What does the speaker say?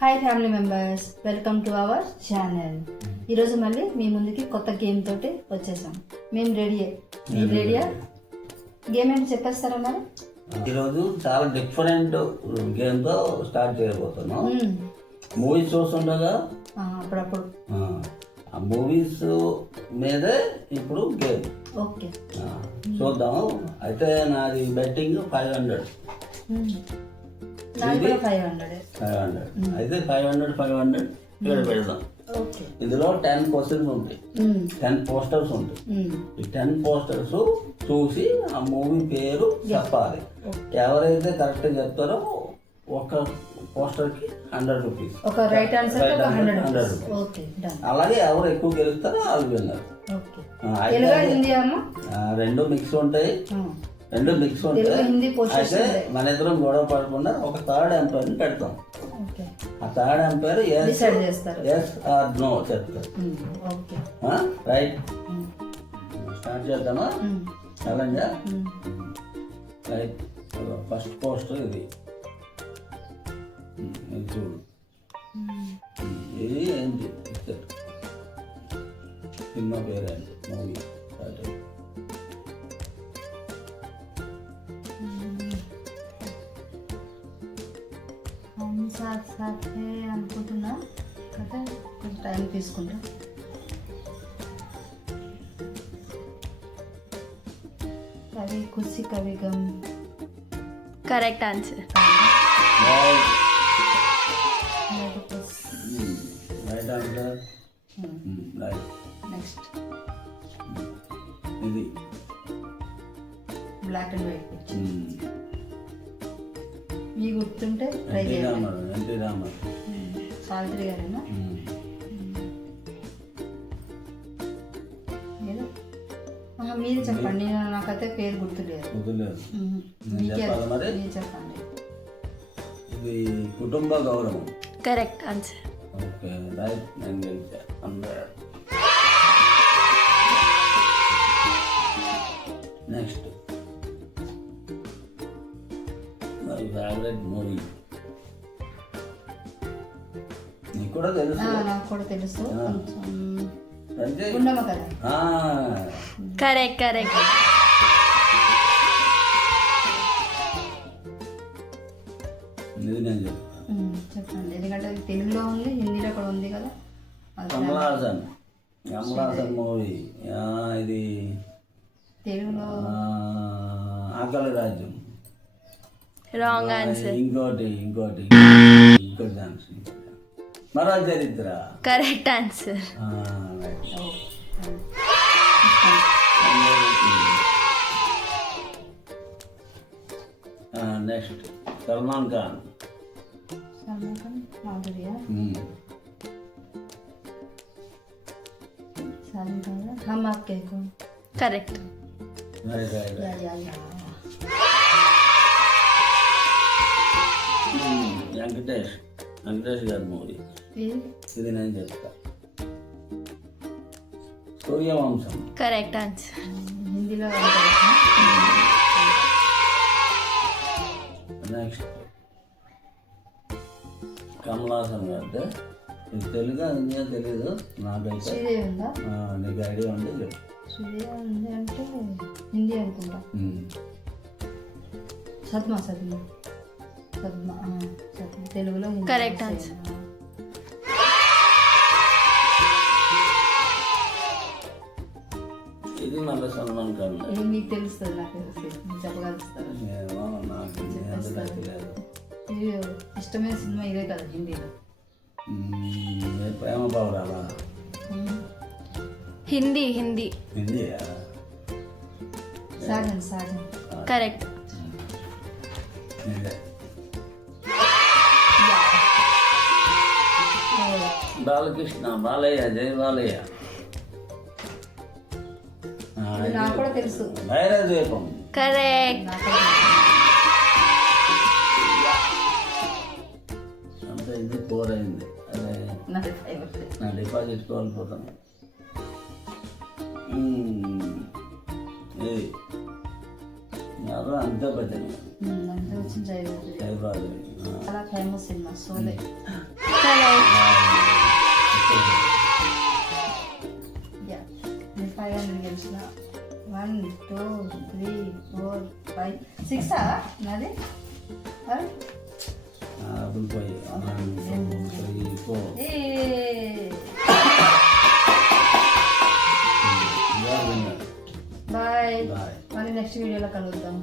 Hi family members, welcome to our channel. ఈరోజు మళ్ళీ మీ ముందుకి కొత్త గేమ్ తోటి వచ్చేసాం. మేము రెడీయే. మీరు రెడీయా? గేమ్ ఏంటి చెప్పేస్తారా మరి? ఈరోజు చాలా డిఫరెంట్ గేమ్తో స్టార్ట్ చేయబోతున్నాం. మూవీస్ చూస్తుండగా అప్పుడప్పుడు ఆ మూవీస్ మీదే ఇప్పుడు గేమ్. ఓకే, చూద్దాము. అయితే నాది బెట్టింగ్ 500. 500. అయితే 500 ఇక్కడ పెడదాం. ఇందులో 10 క్వశ్చన్స్ ఉంటాయి, 10 పోస్టర్స్ ఉంటాయి. ఈ 10 పోస్టర్స్ చూసి ఆ మూవీ పేరు చెప్పాలి. ఎవరైతే కరెక్ట్ చెప్తారో ఒక పోస్టర్ కి 100 రూపీస్. ఒక రైట్ ఆన్సర్ 100 రూపీస్. అలాగే ఎవరు ఎక్కువ గెలుస్తారో వాళ్ళు విన్నారు. రెండు మిక్స్ ఉంటాయి. అయితే మన ఇద్దరం గొడవ పడకుండా ఒక థర్డ్ ఎంపైర్ ని పెడతాం. ఆ third umpire yes or no చెప్తారు. రైట్, స్టార్ట్ చేద్దామా? ఛాలెంజ్. రైట్, ఫస్ట్ పోస్టర్ ఇది చూడు. ఇది ఏంటి సినిమా పేరు ఏంటి? మూవీ అనుకుంటున్నా కదా, కొంచెం టైం తీసుకుంటా. కవి కుసి కవి గమ్. Correct answer. Right answer. Next ఇది బ్లాక్ అండ్ వైట్ పిక్చర్. మీ గుర్తుంటే ట్రై చేయండి. సావిత్రి గారేనా? మీరు చెప్పండి, నాకైతే పేరు గుర్తులేదు. చెప్పండి. ఇది కుటుంబ గౌరవం. Correct answer. Okay, right. నేను గెలిచా. Next my favourite movie. నీకు కూడా తెలుసు? నాకు కూడా తెలుసు. Correct correct. ఇది నేను చెప్తాను. చెప్పండి, ఎందుకంటే తెలుగులో ఉంది, హిందీలో కూడా ఉంది కదా. కమల్ హాసన్ మూవీ. ఇది తెలుగులో ఆకలి రాజ్యం. Wrong answer. ఇంకోటి Maro Charitra. Correct answer. Next Salman Khan. మాధుర్య. हम आपके कौन? కరెక్ట్. వెంకటేష్ గారి మూవీ. ఇది నేను చెప్తా. సూర్యవంశం. Correct answer. హిందీలో. నెక్స్ట్ కమల్ హాసన్ గారు. ఇది తెలుగు హిందీ తెలీదు నాకైతే. నీకు ఐడియా ఉంది చెప్పు. ఉంది అంటే హిందీ అనుకుంటా. సద్మా తెలుగులో. Correct answer. ఇది మళ్ళీ సల్మాన్ ఖాన్. మీకు తెలుస్తుంది, నాకు తెలుసు, చెప్పగలుగుతారు. ఇది ఇష్టమైన సినిమా ఇదే కదా హిందీలో. ప్రేమ పౌరాలా? హిందీ. హిందీయా? సాజన్. కరెక్ట్. బాలకృష్ణ. జై బాలయ్య. నాకు కూడా తెలుసు. వైరద్వీపం. కరెక్ట్. అంతే, ఇది 4 అయింది. అదే నా డిపాజిట్ కోల్పోతాను. ఎవరు అంతే బచ్చన్. చాలా ఫేమస్ సినిమా. సోలే. Correct. యా నేను 500 గెలిచిన 1 2 3 4 5 6 నాది డబుల్ 5 1 2 3 4 బాయ్ బాయ్ మళ్ళీ నెక్స్ట్ వీడియోలో కలుద్దాం.